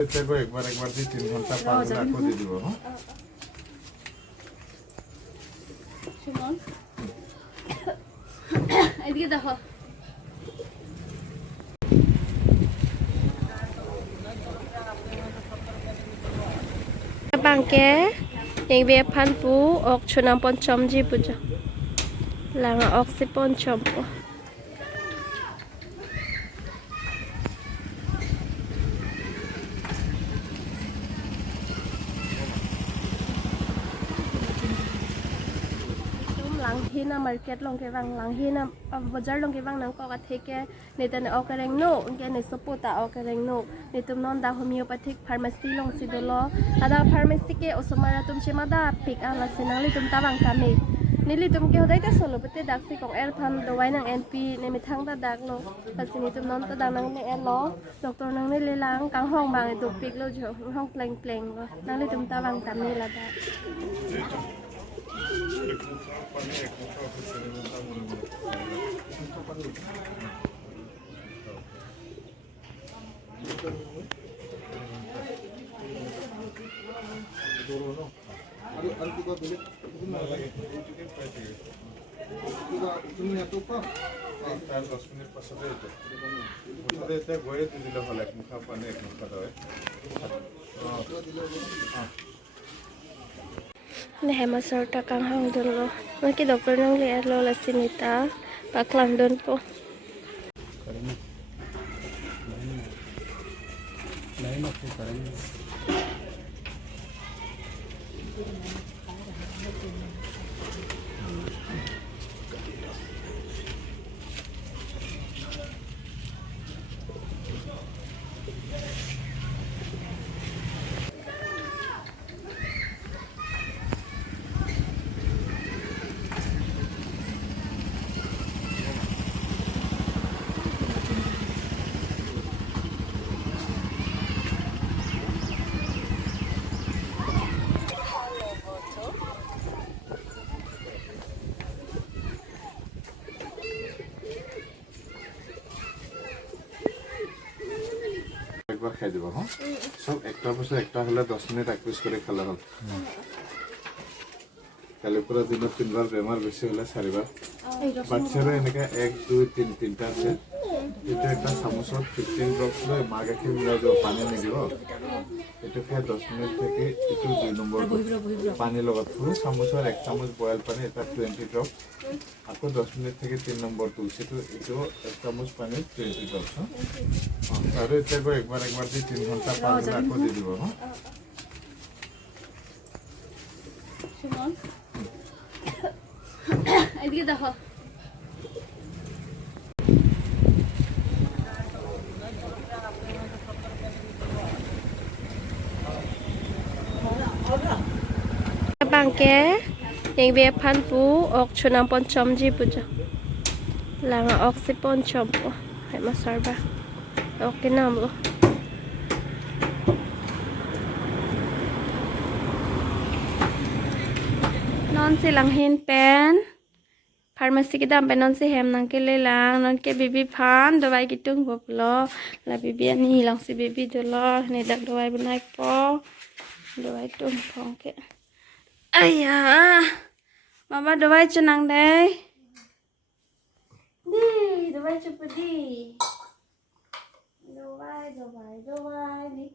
দেখো একবার দিয়ে 3 ঘন্টা পার হলে আকো দিয়ে দিব হ্যাঁ সুমন এদিকে দেখো bangke yang be pan pu ok chunam pon chom ji puja langa ok si pon chom po lang hina market long ke wang lang hina bazar long ke wang nang ko ka theke ne tan ok reng no ke ne suppota ok reng no ne tum non da homeopathic pharmacy long si dolo ada pharmacy ke osomara tum chema da pik ala sinang li tum ta wang ta me ni li tum ke hodai ta solo bete dak si kong el phan do wai nang np ne mi thang da dak lo pasini tum non ta dang nang ne el lo doctor nang ne le lang kang hong bang do pik lo jo hong pleng pleng lo nang li tum ta wang ta me la da Ini hemat serta kang hang dulu. Mungkin dokter nang lihat lo la sinita paklang don po. একবার খাই দিব হ্যাঁ সব একটা বছর একটা হলে 10 minute practice করে খেলা হল কালি পুরো দিন 3 বার বেমার বেশি হলে 4 বার বাচ্চারা এনেকা 1 2 3 তিনটা আছে এটা একটা চামচত 15 ড্রপস লৈ মা গাখীৰ মিলাই দিব পানী নিদিব এটা খাই 10 মিনিট থেকে একটু 2 নম্বৰ পানী লগত পুরো চামচৰ 1 চামচ বয়েল পানী এটা 20 ড্রপ আকৌ 10 মিনিট থেকে 3 নম্বৰ তুলসীটো এটো 1 চামচ পানী 20 ড্রপস আৰু এটা একবার দিয়ে 3 ঘন্টা পার হলে আকো দিয়ে দিব হ্যাঁ সুমন এদিকে দেখো bangke yang be pan pu ok chunam pon chom ji puja langa ok si pon chom po hemat sarba ok nam lo non si lang hin pen pharmacy ki dam pe non si hem nang ke le lang non ke bibi phan dawai ki tung bop lo la bibi ani lang si bibi do lo ne dak dawai banai po dawai tung phong ke ayah mama dawai chunang deh di dawai cepet di dawai di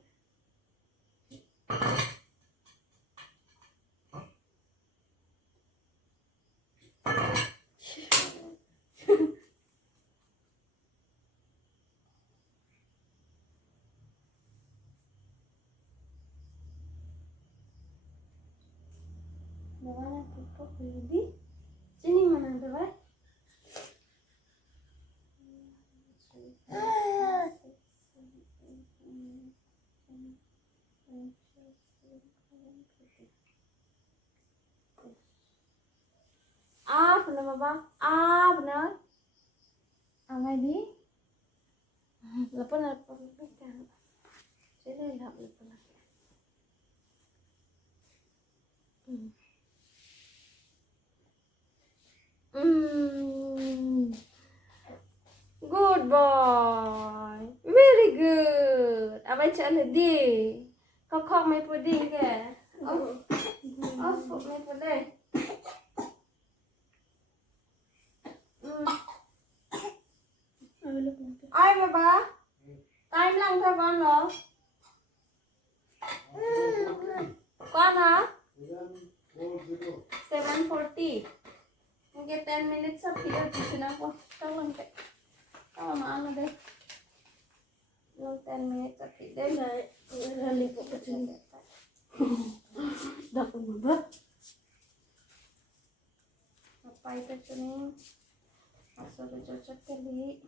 dawai aku kok di sini mana dawai benar bang benar ngay đi lepas kan sini lihat lepas Good boy. Very good. Abang chợ đi có khóc mấy bữa đi kìa phụ mấy bữa đây ai bà time lang thôi con rồi con hả 7:40 okay 10 minutes up here dito na ako tawag ka tama maano din yung 10 minutes up here din nalipo ka dyan dako mo ba napay ka dyan eh aso ka dyan kali